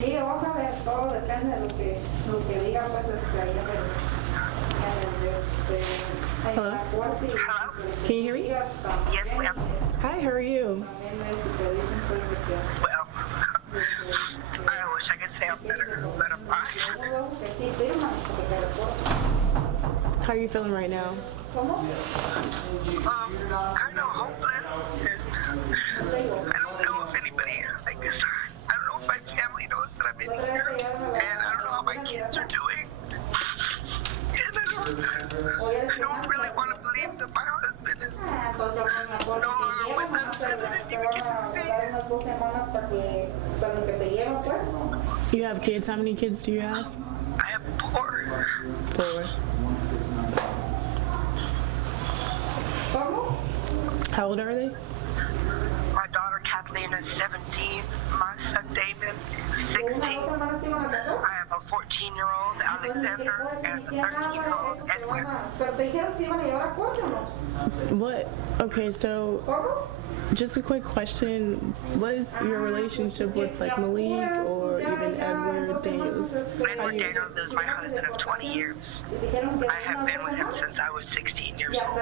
Sí, ojalá, todo depende de lo que diga, pues, ahí en Hello? la corte. Can you hear me? Yes, ma'am. Hi, how are you? Well, I wish I could say I'm better, but I'm not. How are you feeling right now? Kind of hopeless. I don't know if anybody, I guess, I don't know if my family knows that I'm in here, and I don't know how my kids are doing. And I don't really want to believe that my husband is no longer with us, and that he can see. You have kids? How many kids do you have? I have 4. 4. How old are they? My daughter Kathleen is 17. My son Damon is 16. I have a 14-year-old Alexander and a 13-year-old Edward. What? Okay, so just a quick question. What is your relationship with like Malik or even Edward Daniels? Edward Daniels is my husband of 20 years. I have been with him since I was 16 years old.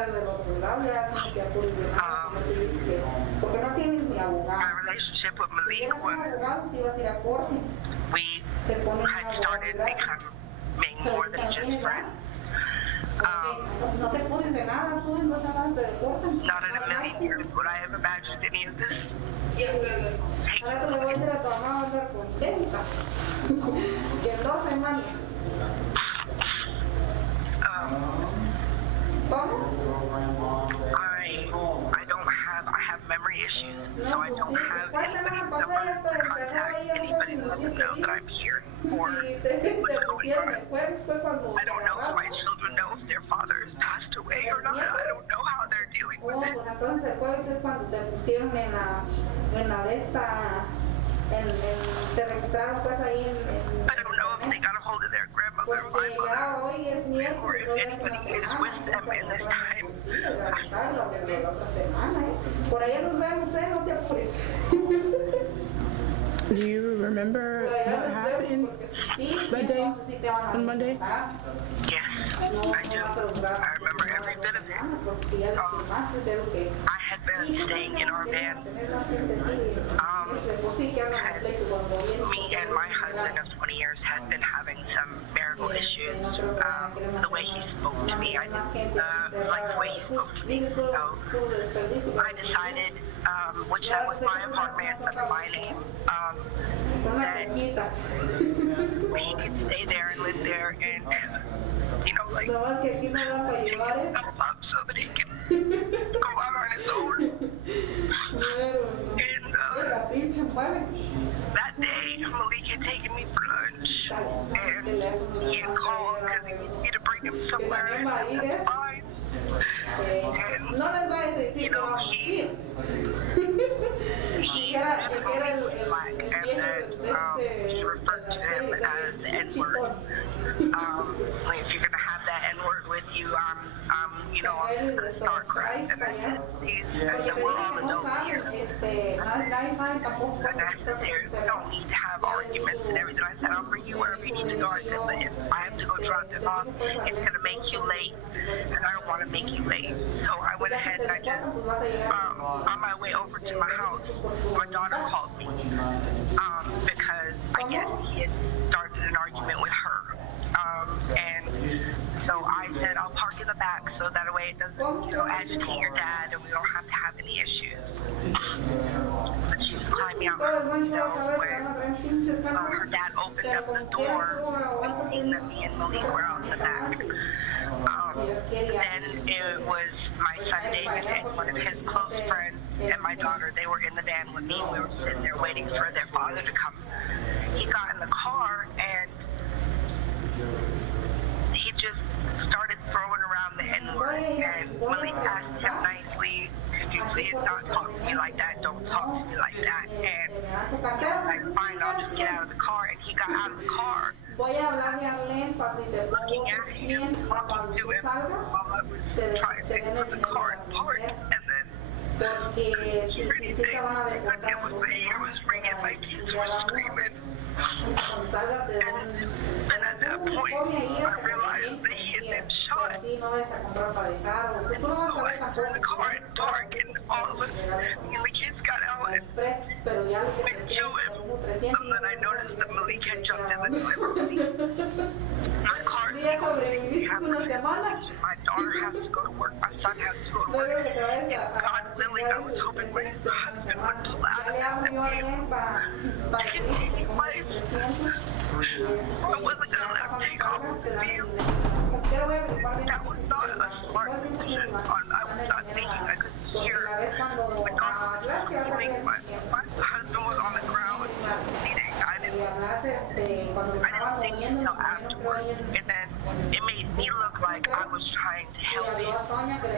My relationship with Malik was we had started becoming more than just friends. Not in a million years would I have imagined any of this. I have memory issues, so I don't have anybody's number to contact anybody to let them know that I'm here or what's going on. I don't know if my children know if their father has passed away or not. I don't know how they're dealing with it. I don't know if they got a hold of their grandmother or my mother, or if anybody is with them in this time. Do you remember what happened that day on Monday? Yes, I do. I remember every bit of it. I had been staying in our van. Me and my husband of 20 years had been having some marital issues. The way he spoke to me, I didn't like the way he spoke to me. So I decided, which that was my apartment under my name, that he could stay there and live there and, like, help up so that he can go out on his own. And that day, Malik had taken me for lunch, and he had called because he needed me to bring him somewhere, and I said, that's fine. And, he was black, and then he referred to him as the N-word. Like, if you're going to have that N-word with you, I'm just going to start crying. And I said, we're all adults here. And I said, there's no need to have arguments and everything. I said, I'll bring you wherever you need to go. I said, but if I have to go drop them off, it's going to make you late. And I don't want to make you late. So I went ahead and I just, on my way over to my house, my daughter called me because I guess he had started an argument with her. And so I said, I'll park in the back so that way it doesn't, agitate your dad and we don't have to have any issues. But she was climbing out her window when her dad opened up the door and seen that me and Malik were out in the back. Then it was my son David and one of his close friends and my daughter. They were in the van with me. We were sitting there waiting for their father to come. He got in the car and he just started throwing around the N-word, and Malik asked him nicely, could you please not talk to me like that, don't talk to me like that, and he was like, fine, I'll just get out of the car, and he got out of the car, looking at him, talking to him, while I was trying to put the car in park, and then he really thinks that it was ringing, my kids were screaming, My car is my daughter has to go to work, my son has to go to work. If God willing, I was hoping my husband would pull out of that and be able to continue life. I wasn't going to let him take off with me. That was not a smart decision. I was not thinking I could hear the car was moving. My husband was on the ground bleeding. I didn't think until afterwards. And then it made me look like I was trying to help him.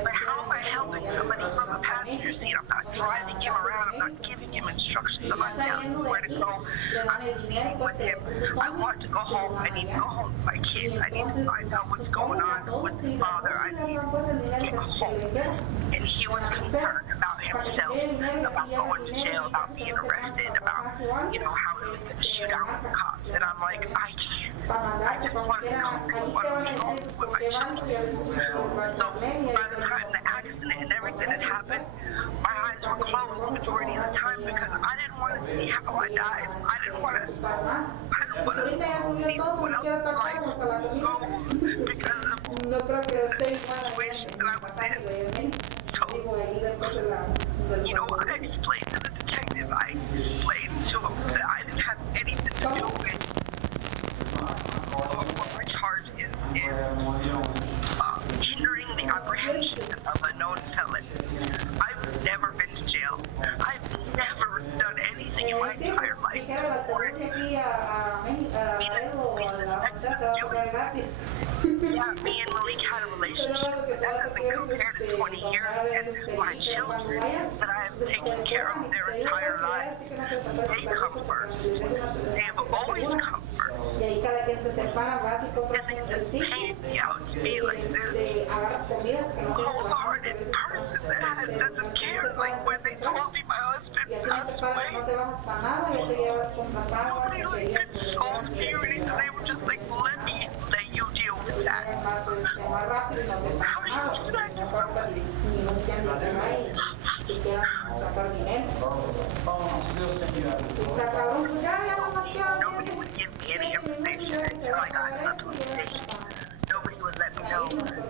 But how am I helping somebody from the passenger seat? I'm not driving him around. I'm not giving him instructions. I'm not telling him where to go. I'm meeting with him. I want to go home. I need to go home with my kids. I need to find out what's going on with his father. I need to get home. And he was concerned about himself, about going to jail, about being arrested, about, how he was going to shoot out the cops. And I'm like, I can't. I just want to go home with my children. So by the time the accident and everything had happened, my eyes were closed the majority of the time because I didn't want to see how I died. I didn't want to see what else's life would go because of the situation that I was in. So, I explained to the detective, I explained to him that I didn't have anything to do with what my charge is hindering the apprehension of a known felon. I've never been to jail. I've never done anything in my entire life for it. Yeah, me and Malik had a relationship that doesn't compare to 20 years, and my children that I have taken care of their entire lives, they come first. They have always come first. And they just paint me out to be like this cold-hearted person that doesn't care. Like when they told me my husband passed away, nobody been sold to you or anything. They were just like, let you deal with that. How do you do that to somebody? Nobody would give me any information until I got to the police station. Nobody would let me know,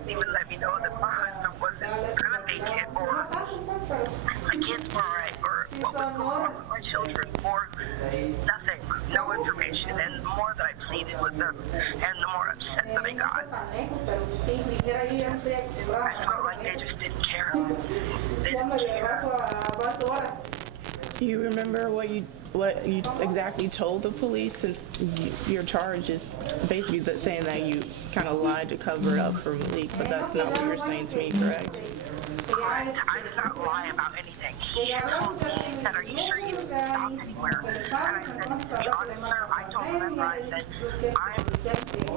even let me know that my husband wasn't gonna make it, or my kids were alright, or what was going on with my children, or nothing, no information. And the more that I pleaded with them, and the more upset that I got, I felt like they just didn't care. They didn't care. Do you remember what you exactly told the police, since your charge is basically saying that you kind of lied to cover it up for Malik, but that's not what you're saying to me, correct? Correct. I did not lie about anything. He told me, he said, are you sure you didn't stop anywhere? And I said, to be honest, sir, I don't remember. I said,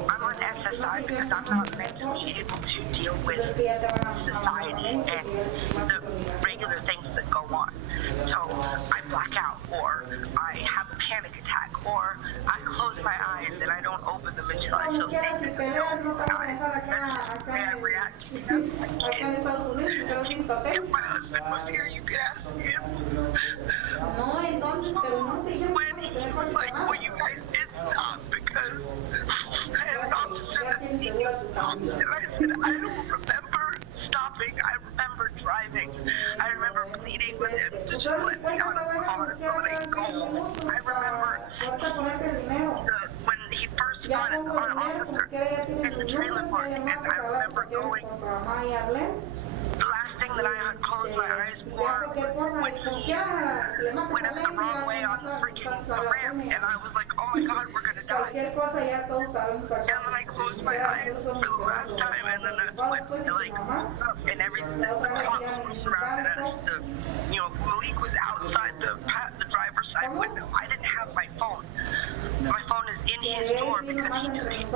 I'm on SSI because I'm not mentally able to deal with society and the regular things that go on. So I black out, or I have a panic attack, or I close my eyes and I don't open them until I feel safe in them. That's the way I react to them. I can't. If my husband was here, you could ask him. When he was like, well, you guys did stop because I had an officer that said you stopped. And I said, I don't remember stopping. I remember driving. I remember pleading with him to just let me out of the car so that I could go home. I remember when he first got an officer in the trailer park, and I remember going. The last thing that I had closed my eyes for when he went up the wrong way on the freaking ramp, and I was like, oh my God, we're gonna die. And then I closed my eyes for the last time, and then that's when and everything, the cops surrounded us. Malik was outside the driver's side window. I didn't have my phone. My phone is in his door because he took it.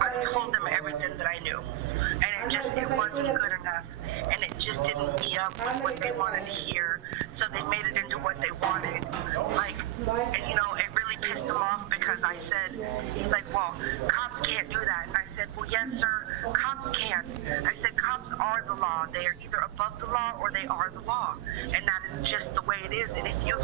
I told them everything that I knew, and it wasn't good enough, and it just didn't meet up with what they wanted to hear, so they made it into what they wanted. It really pissed him off because I said, he's like, well, cops can't do that. And I said, well, yes, sir, cops can. I said, cops are the law. They are either above the law or they are the law, and that is just the way it is. And if you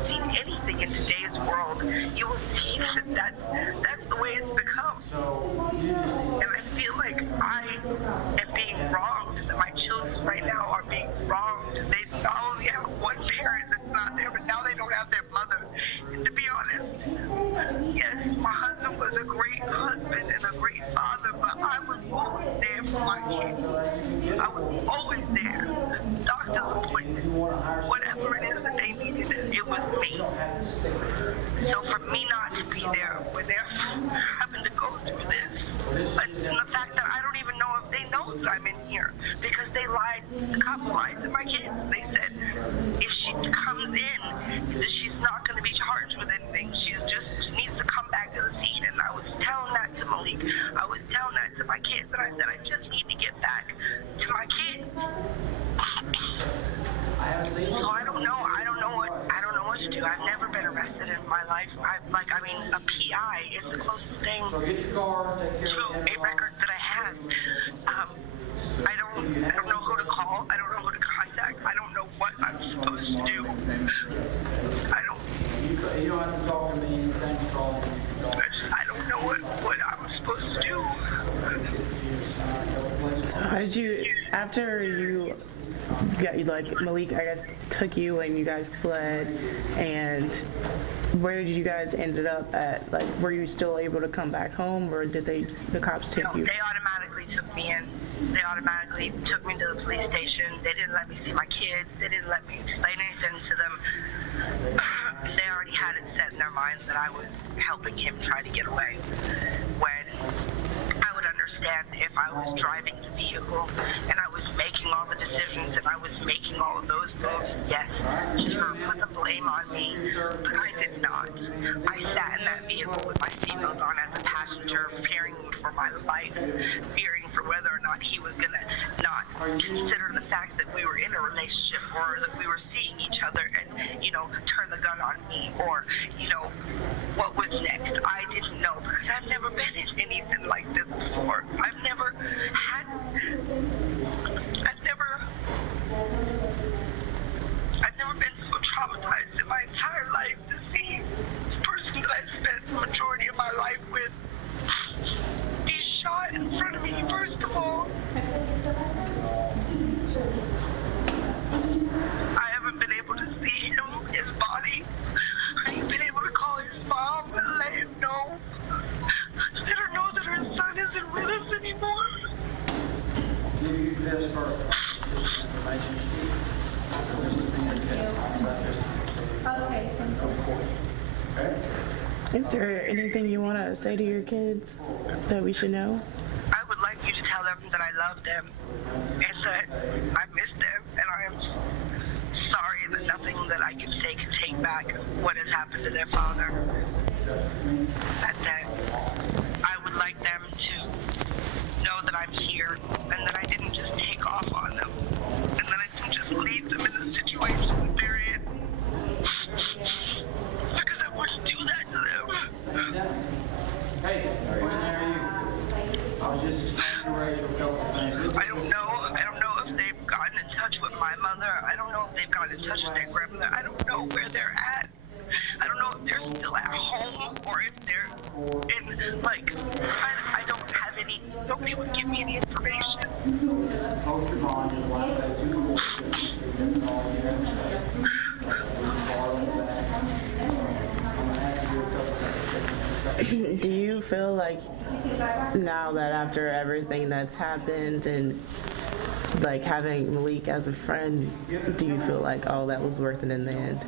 mean, a PI is the closest thing So get your car, take care to of a record that I have. I don't know who to call. I don't know who to contact. I don't know what I'm supposed to do. I don't. You don't have to talk to me. Anything to call me. I don't know what I'm supposed to do. So how did you, after you got, like Malik, I guess, took you and you guys fled, and where did you guys ended up at? Like, were you still able to come back home, or did the cops take No, you? they automatically took me in. They automatically took me to the police station. They didn't let me see my kids. They didn't let me explain anything to them. They already had it set in their minds that I was helping him try to get away. When I would understand if I was driving the vehicle and I was making all the decisions and I was making all of those moves, yes, sure, put the blame on me, but I did not. I sat in that vehicle with my seatbelt on as a passenger, fearing for my life, fearing for whether or not he was going to not consider the fact that we were in a relationship or that we were seeing each other and, you know, turn the gun on me or, you know, what was next. I didn't know because I've never been in anything like this before. I've never been so traumatized in my entire life to see the person that I spent the majority of my life with be shot in front of me, first of all. I haven't been able to see him, his body. I haven't been able to call his mom and let him know. Let her know that her son isn't with us anymore. I'll give you this first. Information sheet. Okay. Okay? Is there anything you want to say to your kids that we should know? I would like you to tell them that I love them and that I miss them and I am sorry that nothing that I can say can take back what has happened to their father. That's it. I would like them to know that I'm here and that I didn't just take off on them and that I didn't just leave them in the situation that they're in because I wouldn't do that to them. Hey, where are you? I was just explaining to Rachel a couple of things. I don't know if they've gotten in touch with my mother. I don't know if they've gotten in touch with their grandmother. I don't know where they're at. I don't know if they're still at home or if they're in, like, I don't have any, nobody would give me any information. Post your bond is like that, 2 That's all you have to say. Do you feel like now that after everything that's happened and like having Malik as a friend, do you feel like, oh, that was worth it in the end?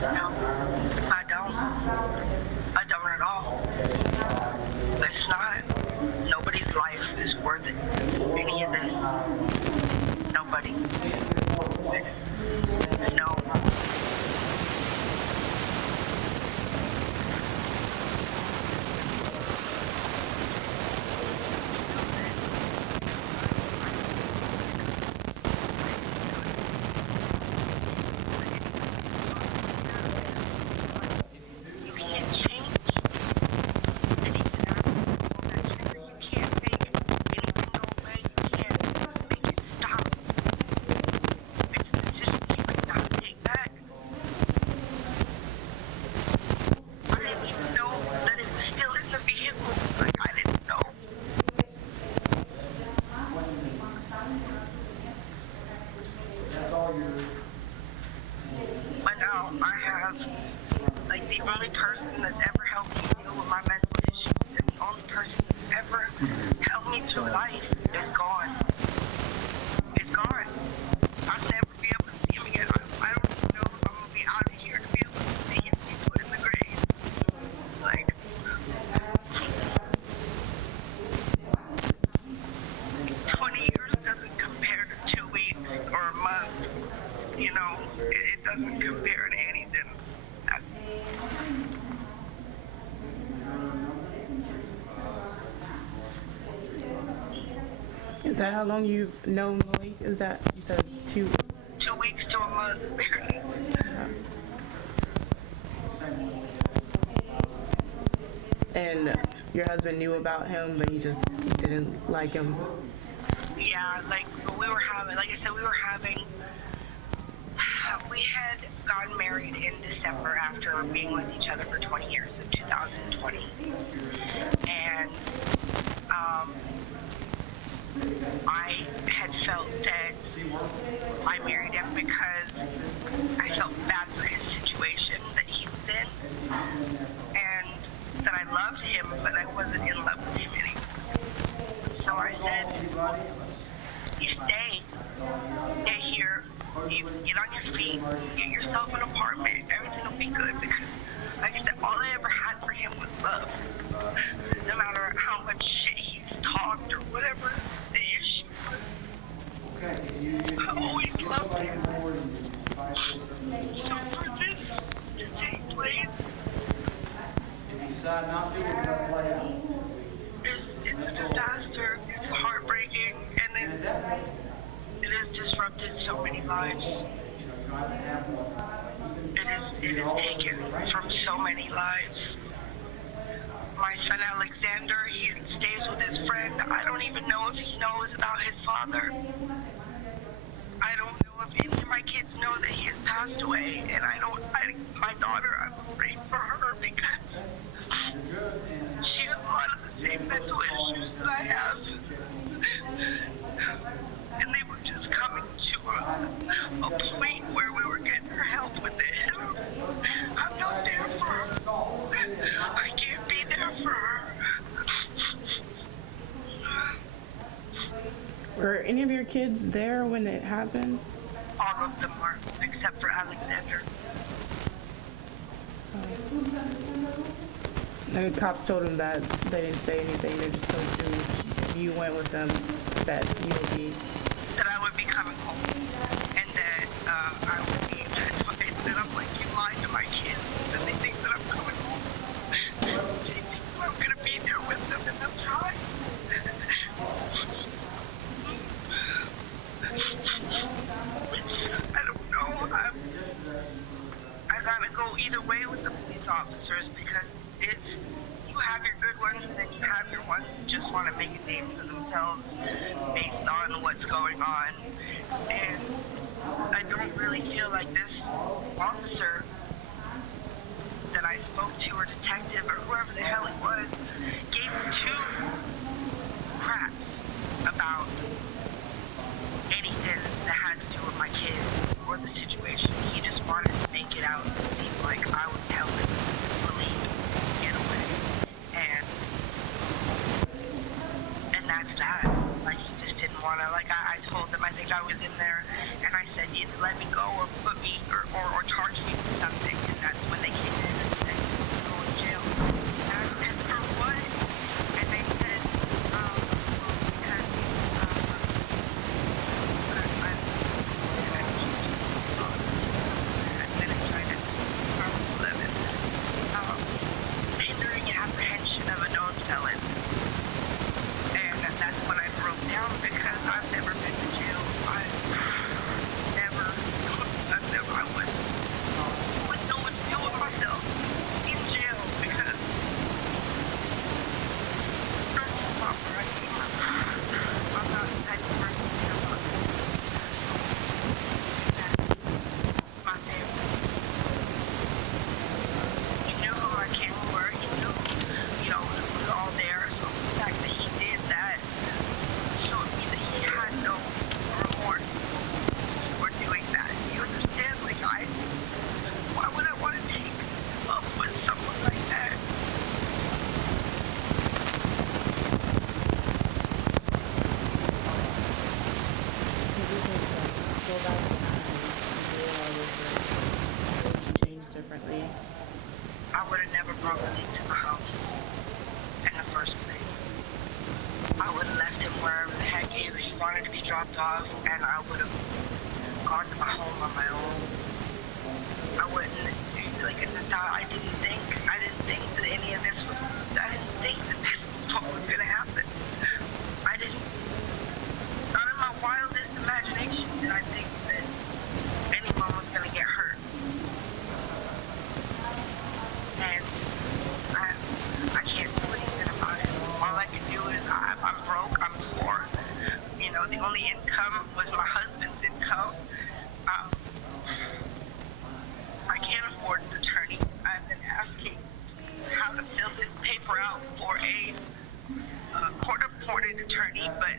No, I don't. I don't at all. It's not. Nobody's life is worth it. Any of this. Nobody. No. You can't change anything. You can't make anything go away. You can't make it stop. It's a decision you cannot take back. I didn't even know that it was still in the vehicle. Like, I didn't know. That's all yours. But now I have, like, the only person that's ever helped me deal with my mental issues and the only person that's ever helped me through life is gone. It's gone. I'll never be able to see him again. I don't even know if I'm going to be out of here to be able to see him be put in the grave. Like, 20 years doesn't compare to 2 weeks or a month. You know, it doesn't compare to anything. Is that how long you've known Malik? Is that, you said 2? 2 weeks to a month, barely. And your husband knew about him, but he just didn't like him. Yeah, like we were having, like I said, we had gotten married in December after being with each other for 20 years, in 2020. And I had felt that I married him because I felt bad for his situation that he was in, and that I loved him, but I wasn't in love with him anymore. So I said, you stay here, you get on your feet, get yourself an apartment, everything will be good, because like I said, all I ever had for him was love. No matter how much shit he's talked or whatever the issue was, I always loved him. So for this to take place, Decide not to, we're gonna play out. it's a disaster, it's heartbreaking, and it has disrupted so many lives. It is taken from so many lives. My son Alexander, he stays with his friend. I don't even know if he knows about his father. I don't know if any of my kids know that he has passed away, and my daughter, I'm afraid for her because she has a lot of the same mental issues that I have. And they were just coming to a point where we were getting her help with it. And I'm not there for her. I can't be there for her. Were any of your kids there when it happened? All of them were, except for Alexander. And the cops told him that they didn't say anything. They just told you if you went with them that you would be. That I would be coming home, and that I would be. And I'm like, you lied to my kids, and they think that I'm coming home. They think I'm gonna be there with them, and that's right. I don't know. I gotta go either way with the police officers, because you have your good ones and then you have your ones who just want to make a name for themselves based on what's going on. And I don't really feel like this officer that I spoke to, or detective, or whoever the hell he was, gave two craps about anything that had to do with my kids or the situation. He just wanted to make it out and seem like I was helping Malik get away. And that's that. Like, he just didn't want to, like, I told them, I think I was in there, and I said, either let me go or put me, or charge me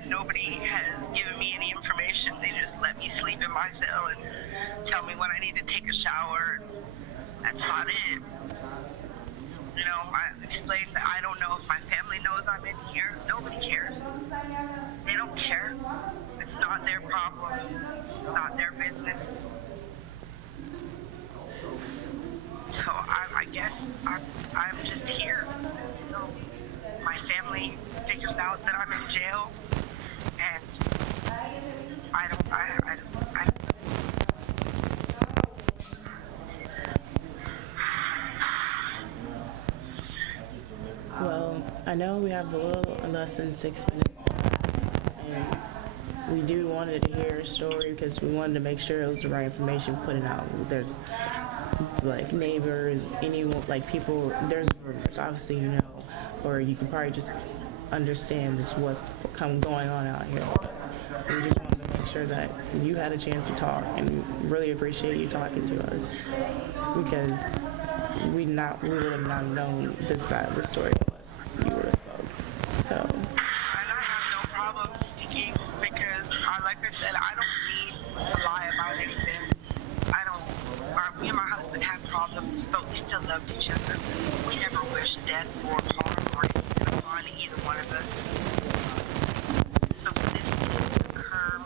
nobody has given me any information. They just let me sleep in my cell and tell me when I need to take a shower. That's about it. You know, I explained that I don't know if my family knows I'm in here. Nobody cares. They don't care. It's not their problem. It's not their business. So I guess I'm just here. So my family figures out that I'm in jail, and I don't. Well, I know we have a little less than 6 minutes, and we do wanted to hear a story because we wanted to make sure it was the right information putting out. There's like neighbors, anyone, like people, there's rumors, obviously, you know, or you can probably just understand just what's going on out here. We just wanted to make sure that you had a chance to talk, and really appreciate you talking to us because we would have not known this side of the story unless you would have spoke. So. And I have no problem speaking because, like I said, I don't need to lie about anything. Me and my husband had problems, but we still loved each other. We never wished death or harm or anything on either one of us. So for this to occur,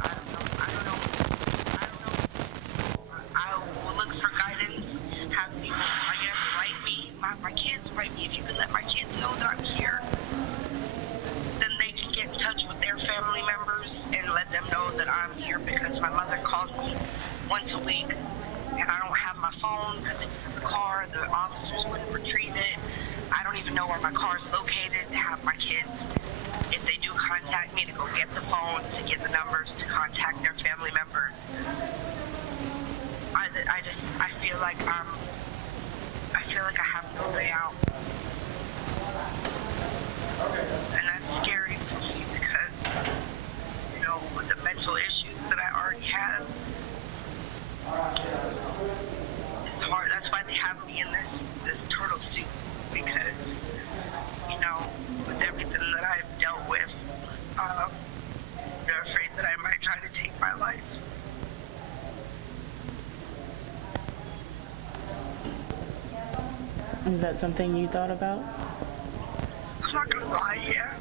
I don't know. I will look for guidance, have people, I guess, write me. My kids write me. If you could let my kids know that I'm here, then they can get in touch with their family members and let them know that I'm here, because my mother calls me once a week and I don't have my phone because it's in the car. The officers wouldn't retrieve it. I don't even know where my car is located to have my kids, if they do contact me, to go get the phone, to get the numbers, to contact their family members. I feel like I have no way out. And that's scary for me because, you know, with the mental issues that I already have, it's hard. That's why they have me in this turtle suit, because, you know, with everything that I've dealt with, they're afraid that I might try to take my life. Is that something you thought about? I'm not gonna lie, yeah.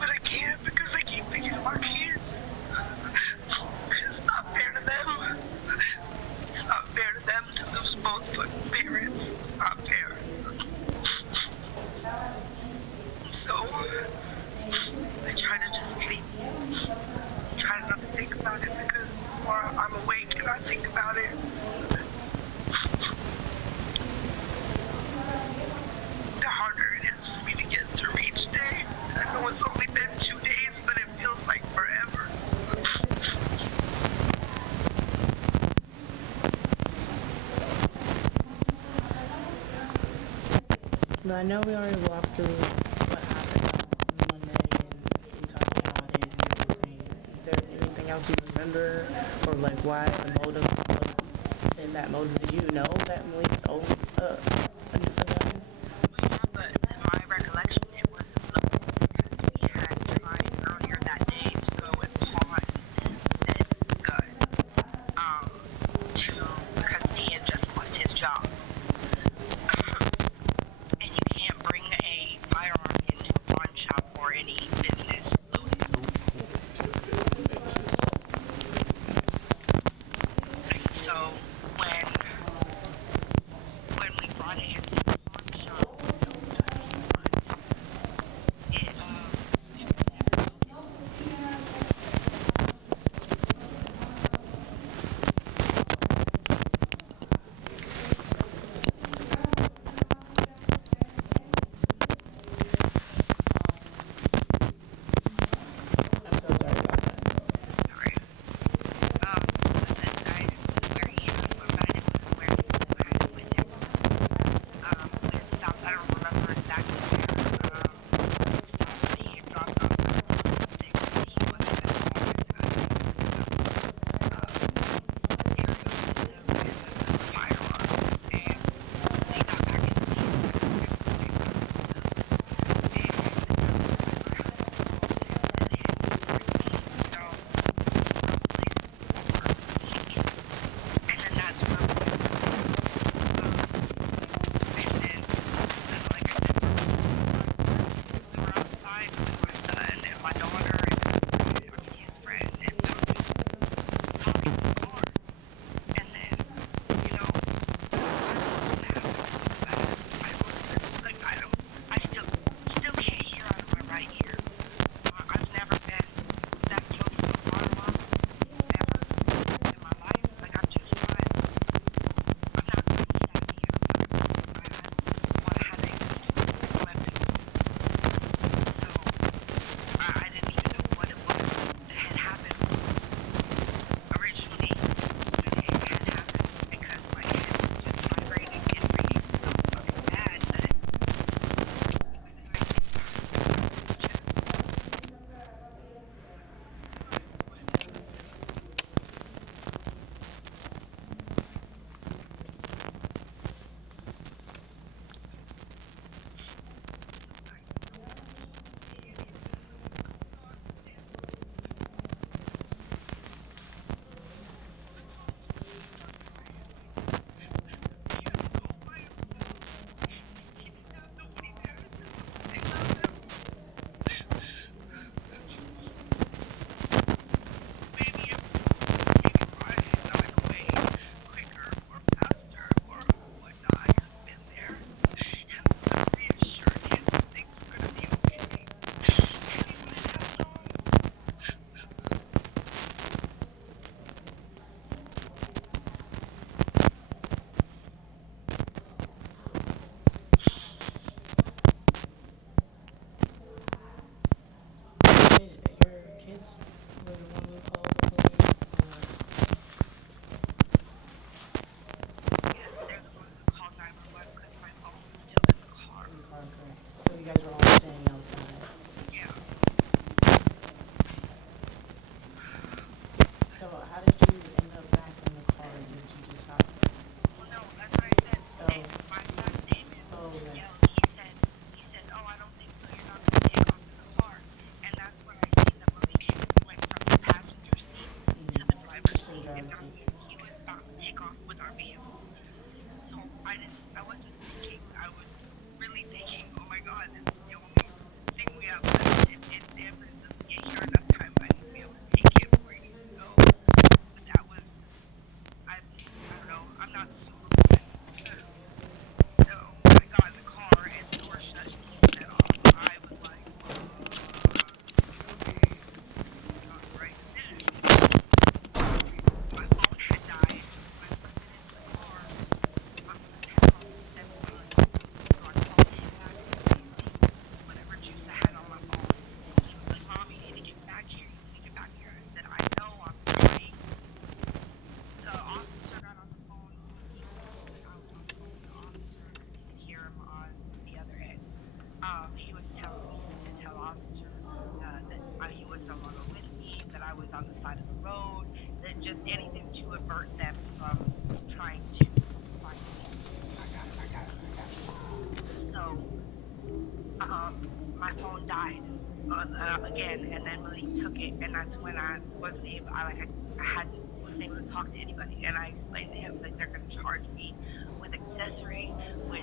But I can't, because I keep thinking of our kids. It's not fair to them. It's not fair to them to lose both parents. It's not fair. So, I try to just sleep. Try not to think about it, because while I'm awake and I think about it, the harder it is for me to get through each day. I know it's only been 2 days, but it feels like forever. But I know we already walked through what happened on Monday, and we talked about holidays and everything. Is there anything else you remember, or like why the motives, and that motives? Did you know that Malik owned a gun? Yeah, but in my recollection, it was low, because we had tried earlier that day to go and pawn this gun, because he had just lost his job. And you can't bring a firearm into a pawn shop or any business loaded. And so when we brought it in, divert them from trying to find me. So, my phone died again, and then Malik took it, and that's when I wasn't able. Wasn't able to talk to anybody, and I explained to him that they're going to charge me with accessory, with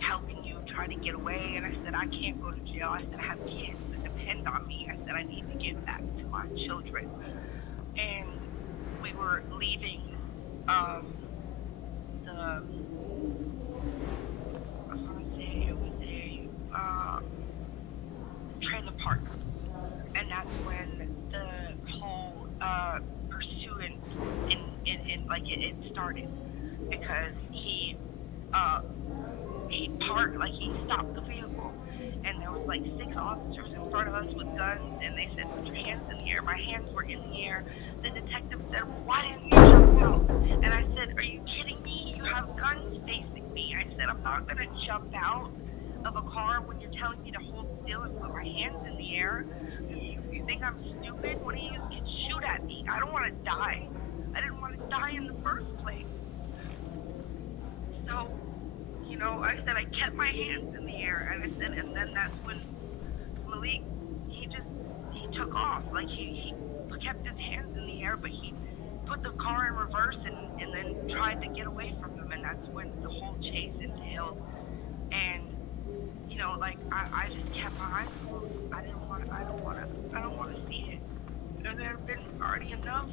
helping you try to get away, and I said I can't go to jail. I said I have kids that depend on me. I said I need to give back to my children, and we were leaving the I was going to say it was a trailer park, and that's when the whole pursuance it started, because he stopped the vehicle, and there was like 6 officers in front of us with guns, and they said, put your hands in the air. My hands were in the air. The detective said, well, why didn't you jump out? And I said, are you kidding me? You have guns facing me. I said, I'm not going to jump out of a car when you're telling me to hold still and put my hands in the air. You think I'm stupid? One of you can shoot at me. I don't want to die. I didn't want to die in the first place. So, I said I kept my hands in the air, and then that's when Malik, he took off. Like he kept his hands in the air, but he put the car in reverse and then tried to get away from them, and that's when the whole chase entailed. And I just kept my eyes closed. I don't want to see it. There had been already enough.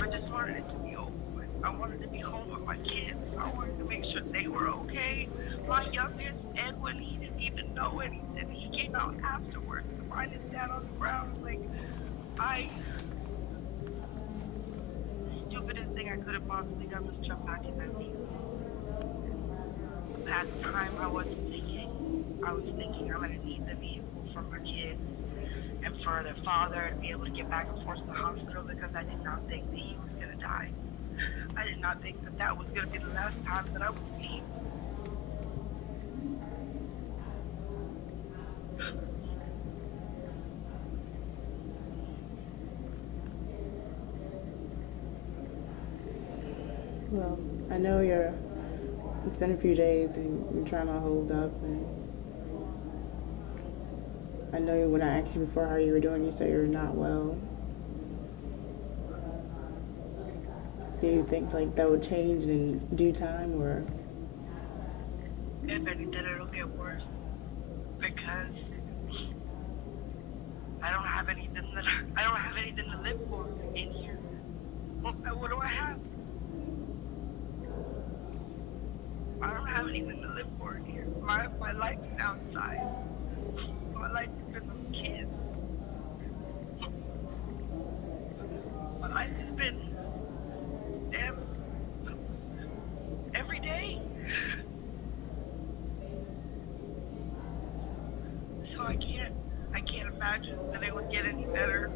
I just wanted it to be over with. I wanted to be home with my kids. I wanted to make sure they were okay. My youngest, Edwin, he didn't even know anything. He came out afterwards to find his dad on the ground. The stupidest thing I could have possibly done was jump back in that vehicle. At the time, I wasn't thinking. I was thinking I'm going to need the vehicle for my kids and for their father to be able to get back and forth to the hospital, because I did not think that he was going to die. I did not think that was going to be the last time that I would see him. Well, I know it's been a few days and you're trying to hold up, and I know when I asked you before how you were doing, you said you're not well. Do you think that would change in due time, or? If anything, it'll get worse, because I don't have anything to live for in here. What do I have? I don't have anything to live for in here. My life is outside. My life has been with kids. My life has been every day. So I can't imagine that it would get any better.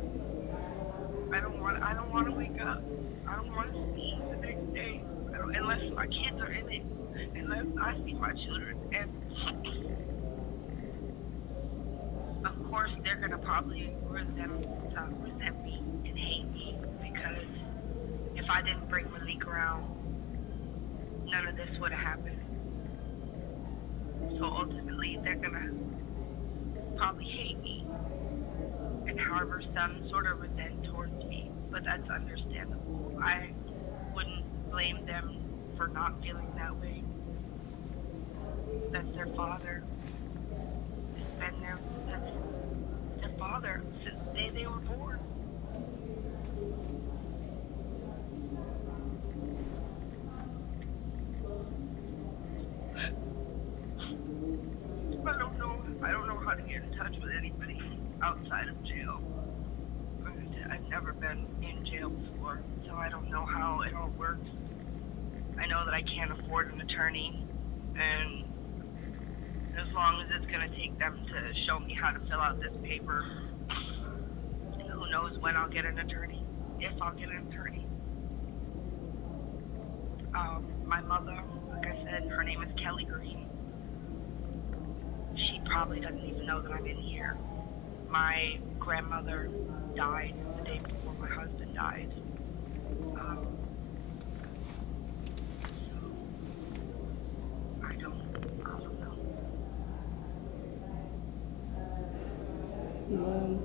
I don't want to wake up. I don't want to see the next day. Unless my kids are in it. Unless I see my children. And of course, they're going to probably resent me and hate me, because if I didn't bring Malik around, none of this would have happened. So ultimately, they're going to probably hate me and harbor some sort of resent towards me, but that's understandable. I wouldn't blame them for not feeling that way. That's their father. That's their father since the day they were born. I don't know how to get in touch with anybody outside of jail. I've never been in jail before, so I don't know how it all works. I know that I can't afford an attorney, and as long as it's going to take them to show me how to fill out this paper, who knows when I'll get an attorney, if I'll get an attorney. My mother, like I said, her name is Kelly Green. She probably doesn't even know that I'm in here. My grandmother died the day before my husband died. Well,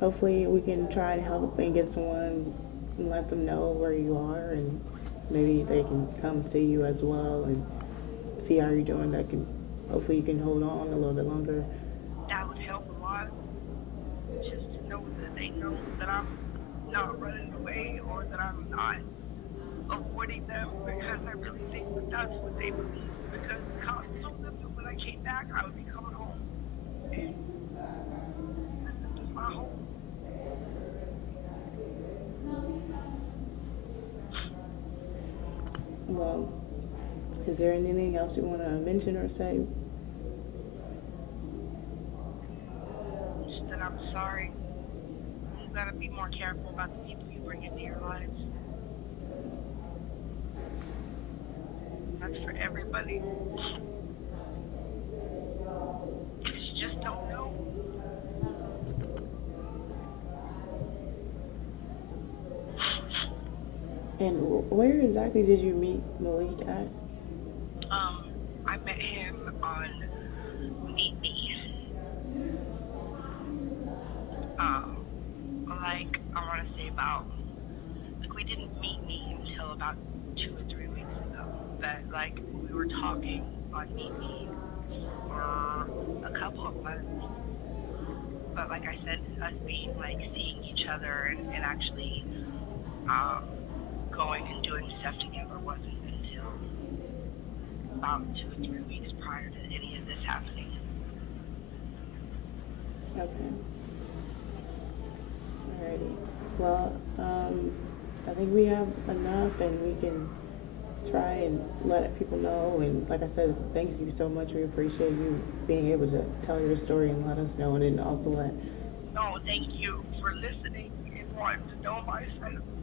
hopefully we can try to help and get someone and let them know where you are, and maybe they can come see you as well and see how you're doing. That can, hopefully you can hold on a little bit longer. That would help a lot. Just to know that they know that I'm not running away or that I'm not avoiding them, because I really think that that's what they believe. Because the cops told them that when I came back, I would be coming home. And this is my home. Well, is there anything else you want to mention or say? Just that I'm sorry. You gotta be more careful about the people you bring into your lives. That's for everybody. Because you just don't know. And where exactly did you meet Malik at? I met him on Meet Me. Like, I want to say about, like, we didn't meet me until about 2 or 3 weeks ago. But, like, we were talking on Meet Me for a couple of months. But, like I said, us being, like, seeing each other and actually going and doing stuff together wasn't until about 2 or 3 weeks prior to any of this happening. Okay. Alrighty. Well, I think we have enough, and we can try and let people know. And like I said, thank you so much. We appreciate you being able to tell your story and let us know, and then also let. No, thank you for listening and wanting to know my side of the